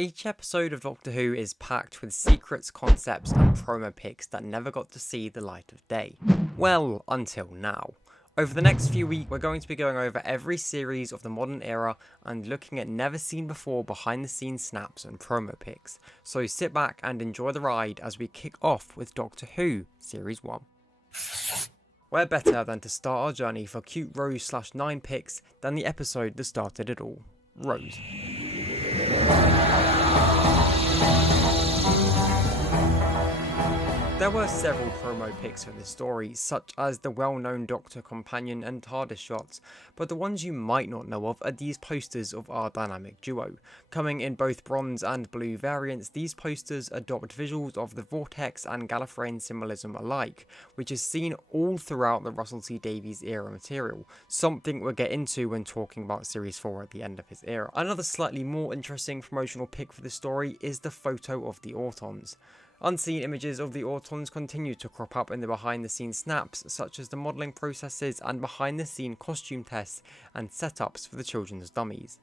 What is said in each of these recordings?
Each episode of Doctor Who is packed with secrets, concepts and promo pics that never got to see the light of day. Well, until now. Over the next few weeks, we're going to be going over every series of the modern era and looking at never seen before behind the scenes snaps and promo pics. So sit back and enjoy the ride as we kick off with Doctor Who Series 1. Where better than to start our journey for cute Rose/9 pics than the episode that started it all, Rose. There were several promo pics for this story, such as the well-known Doctor companion and TARDIS shots, but the ones you might not know of are these posters of our dynamic duo. Coming in both bronze and blue variants, these posters adopt visuals of the Vortex and Gallifreyan symbolism alike, which is seen all throughout the Russell T Davies era material, something we'll get into when talking about Series 4 at the end of his era. Another slightly more interesting promotional pic for this story is the photo of the Autons. Unseen images of the Autons continue to crop up in the behind the scenes snaps, such as the modelling processes and behind the scene costume tests and setups for the children's dummies.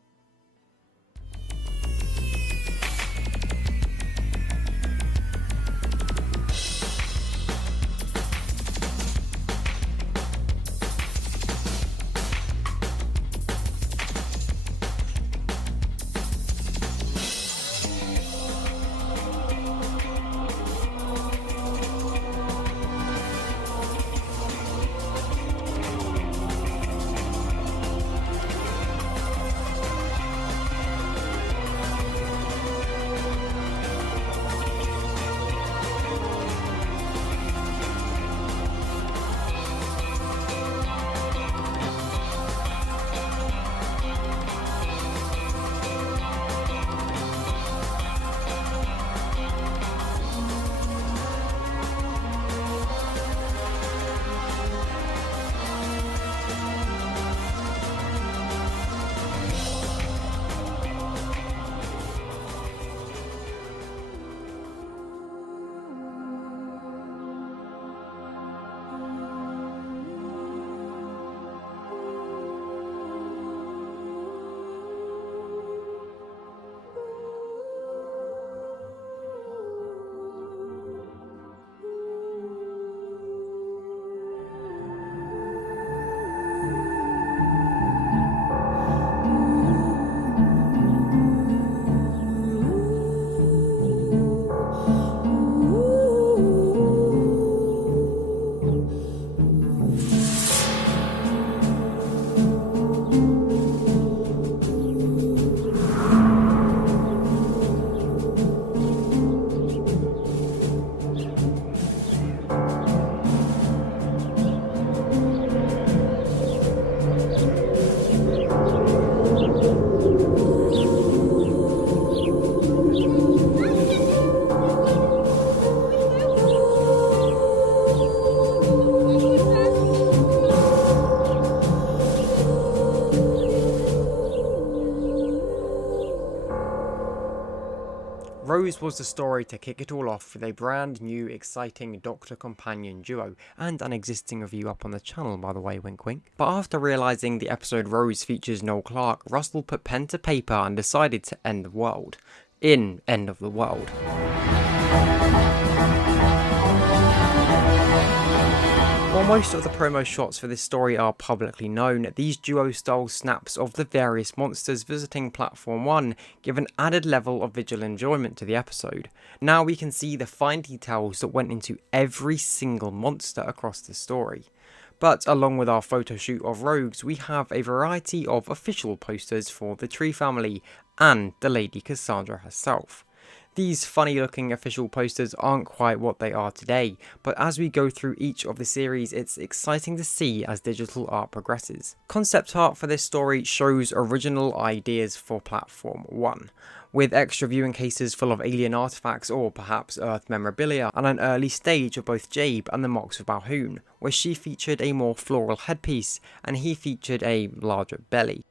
Rose was the story to kick it all off with a brand new exciting Doctor companion duo, and an existing review up on the channel by the way, wink wink. But after realising the episode Rose features Noel Clarke, Russell put pen to paper and decided to end the world. In End of the World. While most of the promo shots for this story are publicly known, these duo-style snaps of the various monsters visiting Platform 1 give an added level of visual enjoyment to the episode. Now we can see the fine details that went into every single monster across the story. But along with our photo shoot of Rogues, we have a variety of official posters for the Tree family and the Lady Cassandra herself. These funny looking official posters aren't quite what they are today, but as we go through each of the series, it's exciting to see as digital art progresses. Concept art for this story shows original ideas for Platform 1, with extra viewing cases full of alien artifacts or perhaps Earth memorabilia, and an early stage of both Jabe and the Mox of Balhoun, where she featured a more floral headpiece and he featured a larger belly.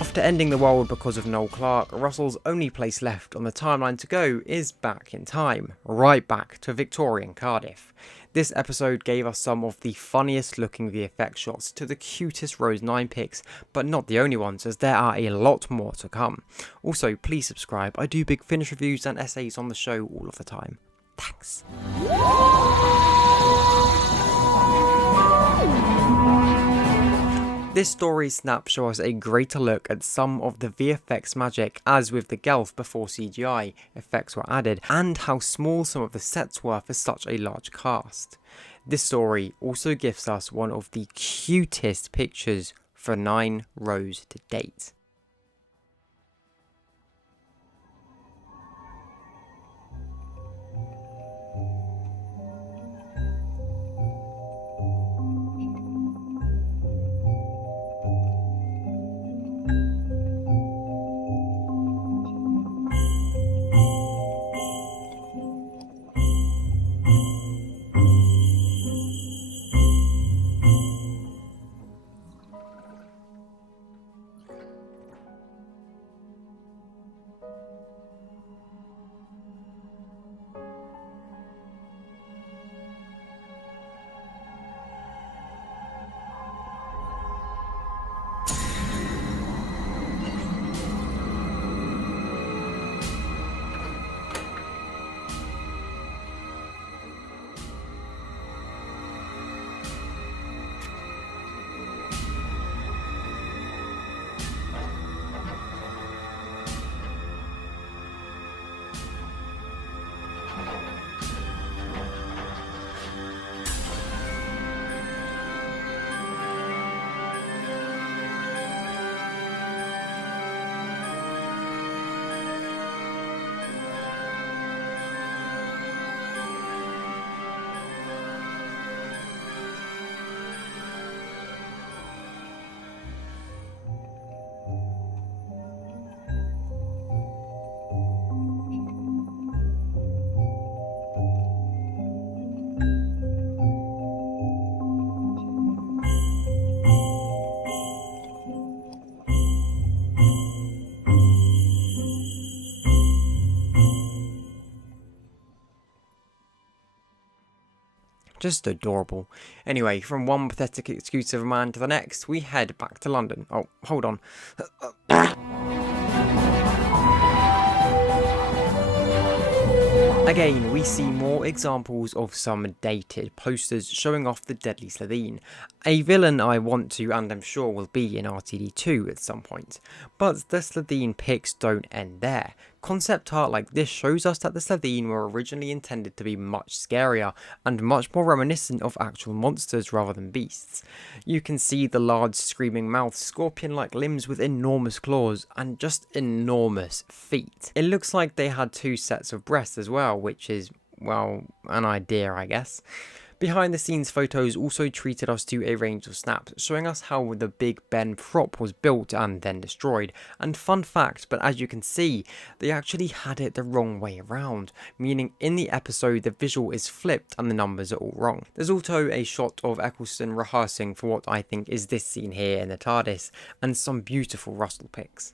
After ending the world because of Noel Clarke, Russell's only place left on the timeline to go is back in time, right back to Victorian Cardiff. This episode gave us some of the funniest looking VFX shots to the cutest Rose 9 pics, but not the only ones, as there are a lot more to come. Also, please subscribe, I do big finish reviews and essays on the show all of the time. Thanks. This story snap shows us a greater look at some of the VFX magic, as with the Gelf before CGI effects were added, and how small some of the sets were for such a large cast. This story also gives us one of the cutest pictures for 9 Rose to date. Just adorable. Anyway, from one pathetic excuse of a man to the next, we head back to London. Oh, hold on. Again, we see more examples of some dated posters showing off the Deadly Slitheen, a villain I want to and I'm sure will be in RTD2 at some point. But the Slitheen pics don't end there. Concept art like this shows us that the Slitheen were originally intended to be much scarier and much more reminiscent of actual monsters rather than beasts. You can see the large screaming mouth, scorpion-like limbs with enormous claws, and just enormous feet. It looks like they had 2 sets of breasts as well, which is, well, an idea I guess. Behind the scenes photos also treated us to a range of snaps, showing us how the Big Ben prop was built and then destroyed. And fun fact, but as you can see, they actually had it the wrong way around, meaning in the episode the visual is flipped and the numbers are all wrong. There's also a shot of Eccleston rehearsing for what I think is this scene here in the TARDIS, and some beautiful Russell pics.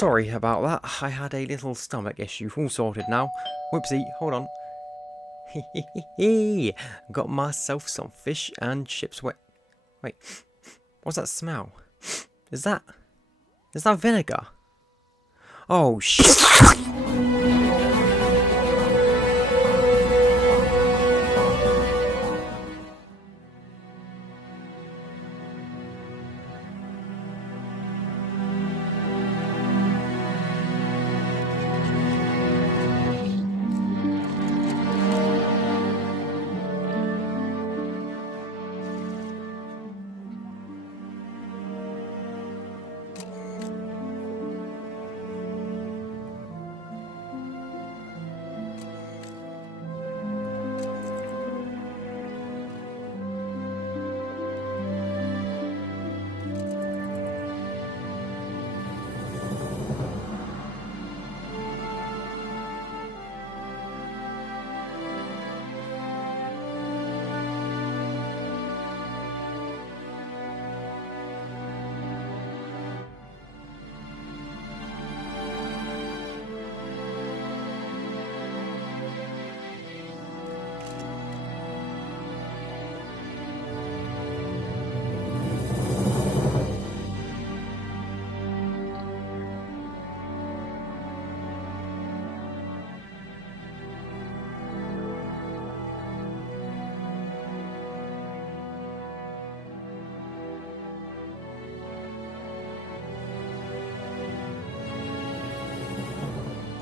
Sorry about that, I had a little stomach issue, all sorted now. Whoopsie, hold on. Got myself some fish and chips. Wait, what's that smell? Is that vinegar? Oh shit!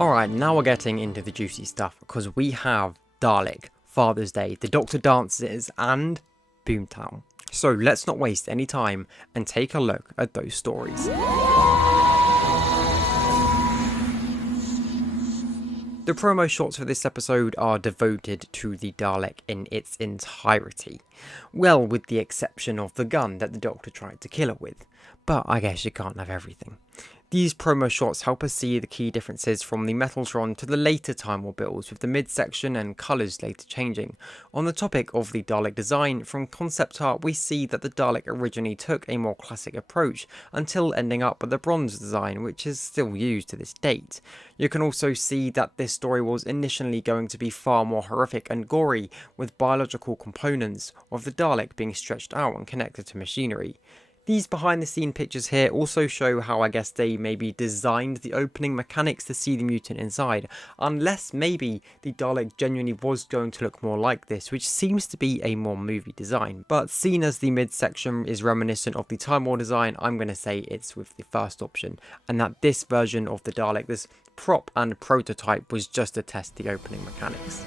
Alright, now we're getting into the juicy stuff, because we have Dalek, Father's Day, The Doctor Dances, and Boomtown. So let's not waste any time and take a look at those stories. The promo shots for this episode are devoted to the Dalek in its entirety. Well, with the exception of the gun that the Doctor tried to kill her with. But I guess you can't have everything. These promo shots help us see the key differences from the Metaltron to the later Time War builds, with the midsection and colours later changing. On the topic of the Dalek design, from concept art we see that the Dalek originally took a more classic approach, until ending up with the bronze design, which is still used to this date. You can also see that this story was initially going to be far more horrific and gory, with biological components of the Dalek being stretched out and connected to machinery. These behind the scene pictures here also show how I guess they maybe designed the opening mechanics to see the mutant inside, unless maybe the Dalek genuinely was going to look more like this, which seems to be a more movie design. But seen as the midsection is reminiscent of the Time War design, I'm going to say it's with the first option, and that this version of the Dalek, this prop and prototype, was just to test the opening mechanics.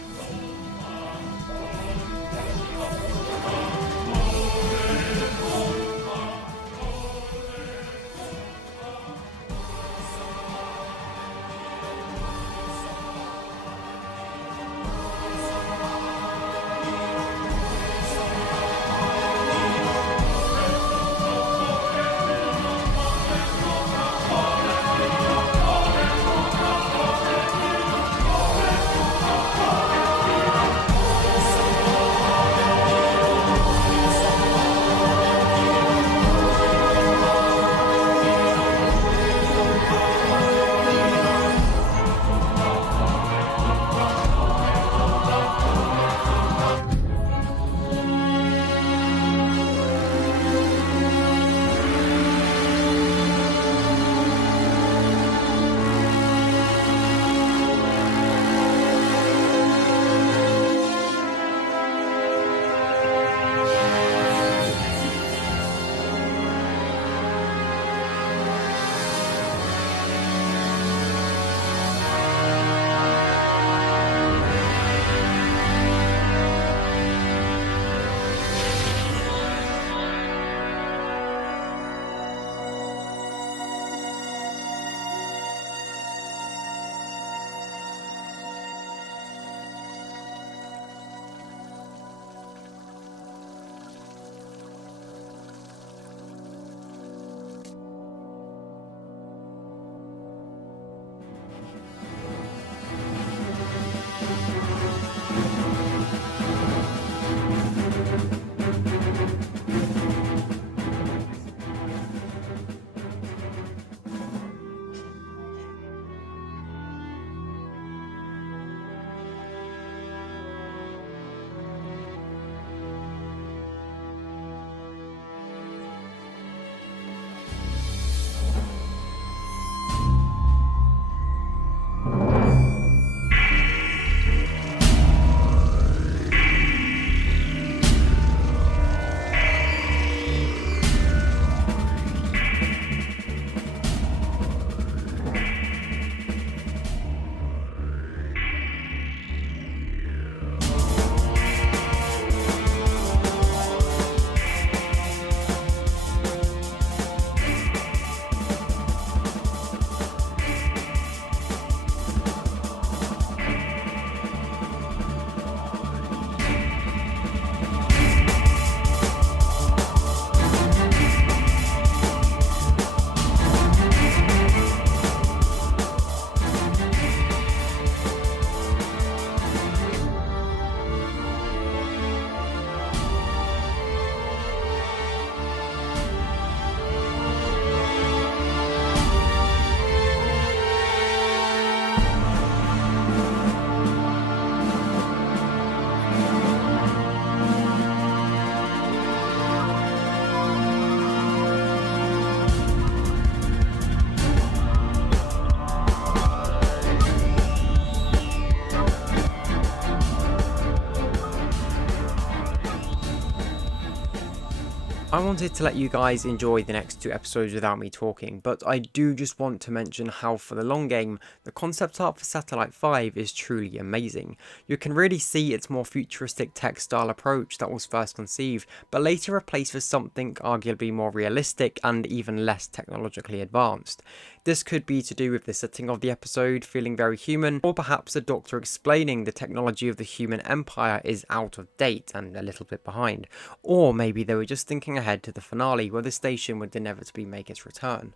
I wanted to let you guys enjoy the next 2 episodes without me talking, but I do just want to mention how for the long game, the concept art for Satellite 5 is truly amazing. You can really see its more futuristic tech style approach that was first conceived, but later replaced with something arguably more realistic and even less technologically advanced. This could be to do with the setting of the episode feeling very human, or perhaps the Doctor explaining the technology of the human empire is out of date and a little bit behind. Or maybe they were just thinking ahead to the finale where the station would inevitably make its return.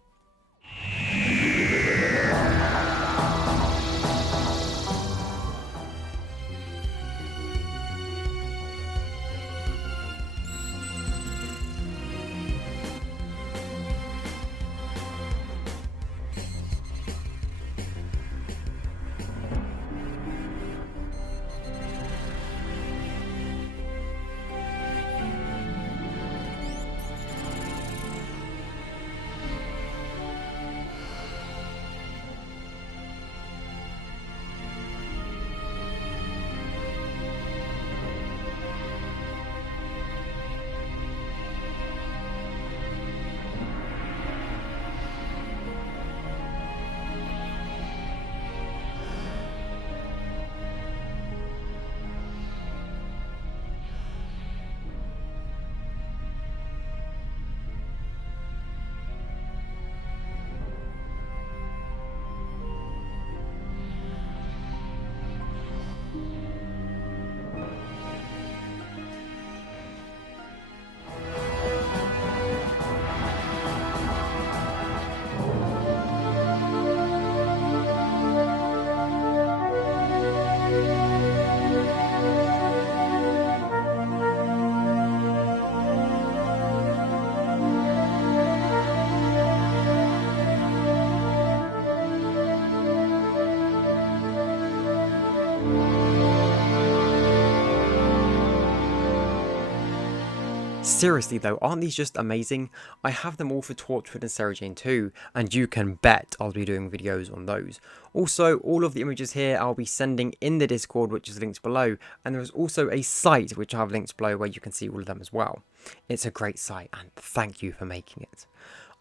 Seriously though, aren't these just amazing? I have them all for Torchwood and Sarah Jane too, and you can bet I'll be doing videos on those. Also, all of the images here I'll be sending in the Discord, which is linked below, and there is also a site which I have linked below where you can see all of them as well. It's a great site, and thank you for making it.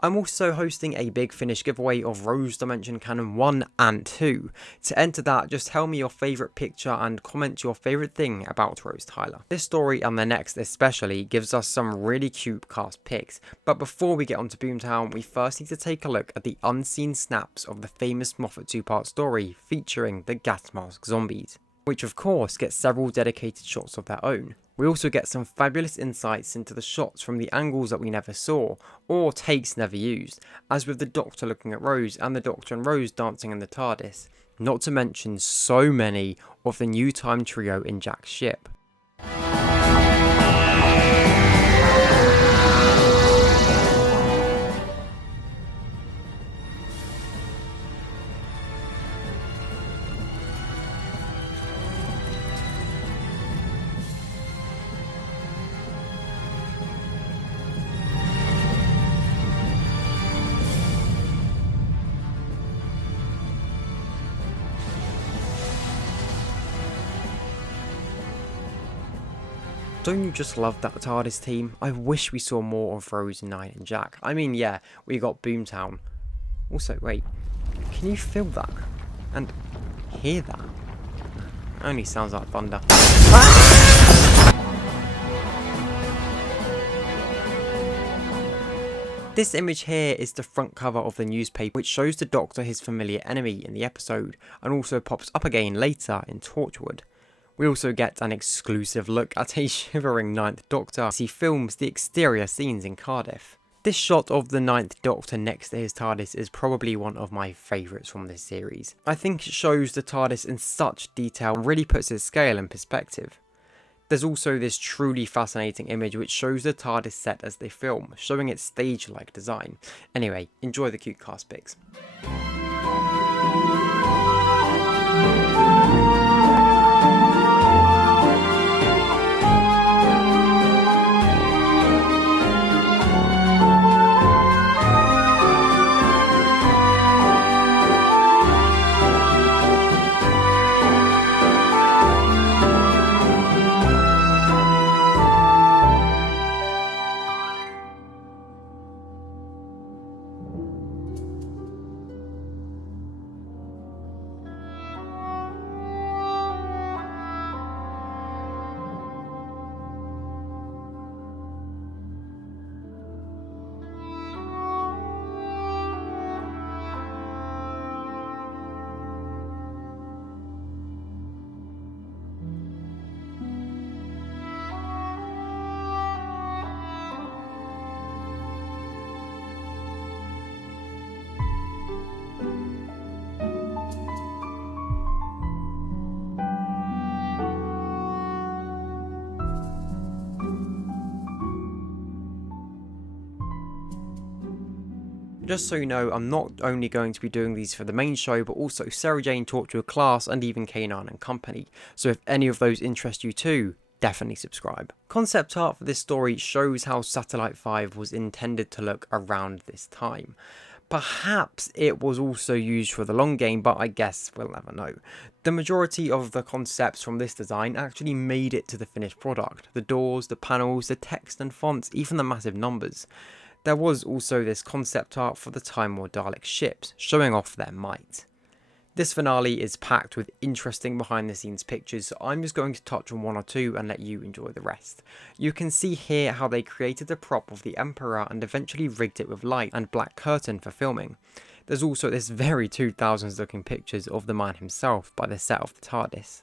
I'm also hosting a Big Finish giveaway of Rose Dimension Canon 1 and 2. To enter that, just tell me your favourite picture and comment your favourite thing about Rose Tyler. This story and the next especially gives us some really cute cast pics, but before we get onto Boomtown, we first need to take a look at the unseen snaps of the famous Moffat 2-part story featuring the gas mask zombies, which of course get several dedicated shots of their own. We also get some fabulous insights into the shots from the angles that we never saw, or takes never used, as with the Doctor looking at Rose and the Doctor and Rose dancing in the TARDIS, not to mention so many of the new time trio in Jack's ship. Don't you just love that TARDIS team? I wish we saw more of Rose, Knight and Jack. I mean, yeah, we got Boomtown. Also, wait, can you feel that? And hear that? Only sounds like thunder. This image here is the front cover of the newspaper, which shows the Doctor his familiar enemy in the episode, and also pops up again later in Torchwood. We also get an exclusive look at a shivering Ninth Doctor as he films the exterior scenes in Cardiff. This shot of the Ninth Doctor next to his TARDIS is probably one of my favourites from this series. I think it shows the TARDIS in such detail and really puts its scale in perspective. There's also this truly fascinating image which shows the TARDIS set as they film, showing its stage-like design. Anyway, enjoy the cute cast pics. Just so you know, I'm not only going to be doing these for the main show, but also Sarah Jane Torture Class and even K9 and Company, so if any of those interest you too, definitely subscribe. Concept art for this story shows how Satellite 5 was intended to look around this time. Perhaps it was also used for the long game, but I guess we'll never know. The majority of the concepts from this design actually made it to the finished product. The doors, the panels, the text and fonts, even the massive numbers. There was also this concept art for the Time War Dalek ships, showing off their might. This finale is packed with interesting behind the scenes pictures, so I'm just going to touch on one or two and let you enjoy the rest. You can see here how they created a prop of the Emperor and eventually rigged it with light and black curtain for filming. There's also this very 2000s looking pictures of the man himself by the set of the TARDIS.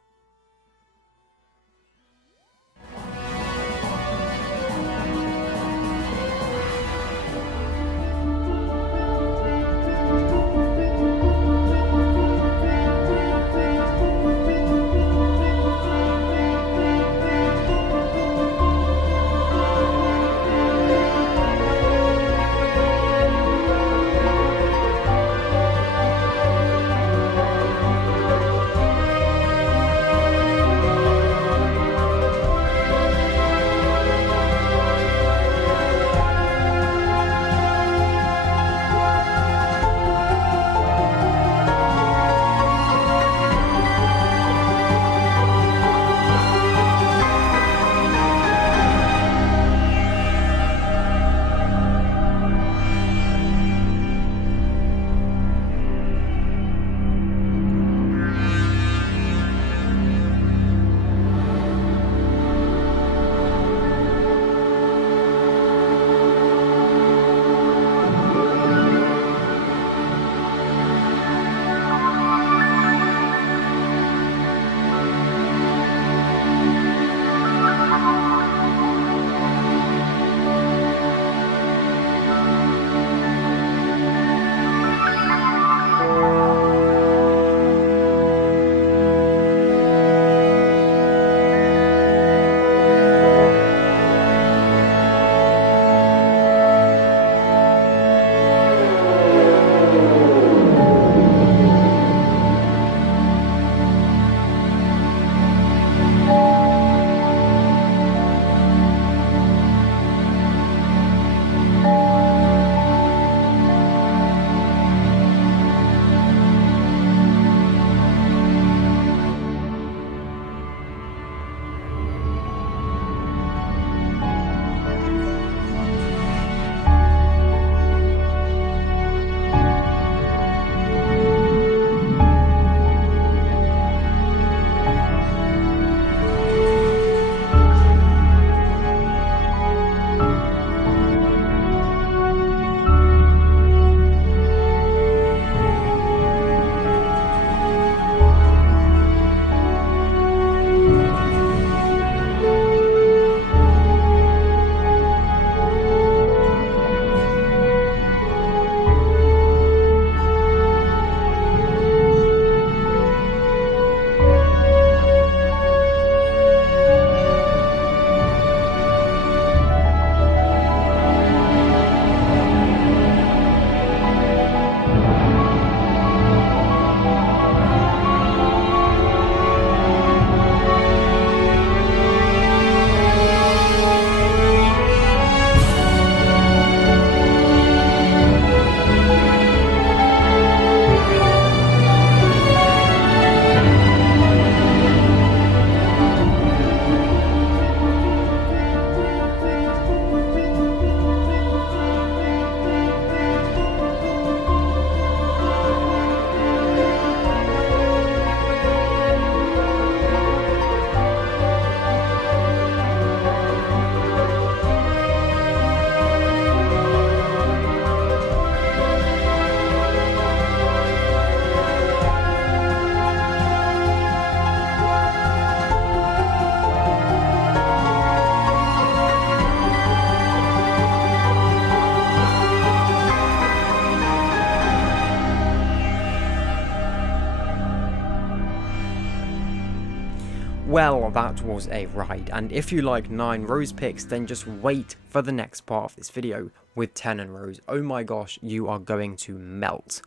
Well, that was a ride, and if you like 9 rose pics, then just wait for the next part of this video. with 10 and Rose. Oh my gosh, you are going to melt.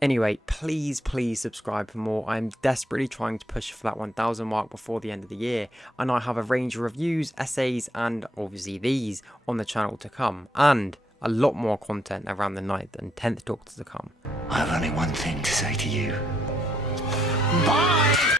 Anyway, please subscribe for more. I'm desperately trying to push for that 1,000 mark before the end of the year, and I have a range of reviews, essays, and obviously these on the channel to come, and a lot more content around the 9th and 10th Doctor to come. I have only one thing to say to you. Bye!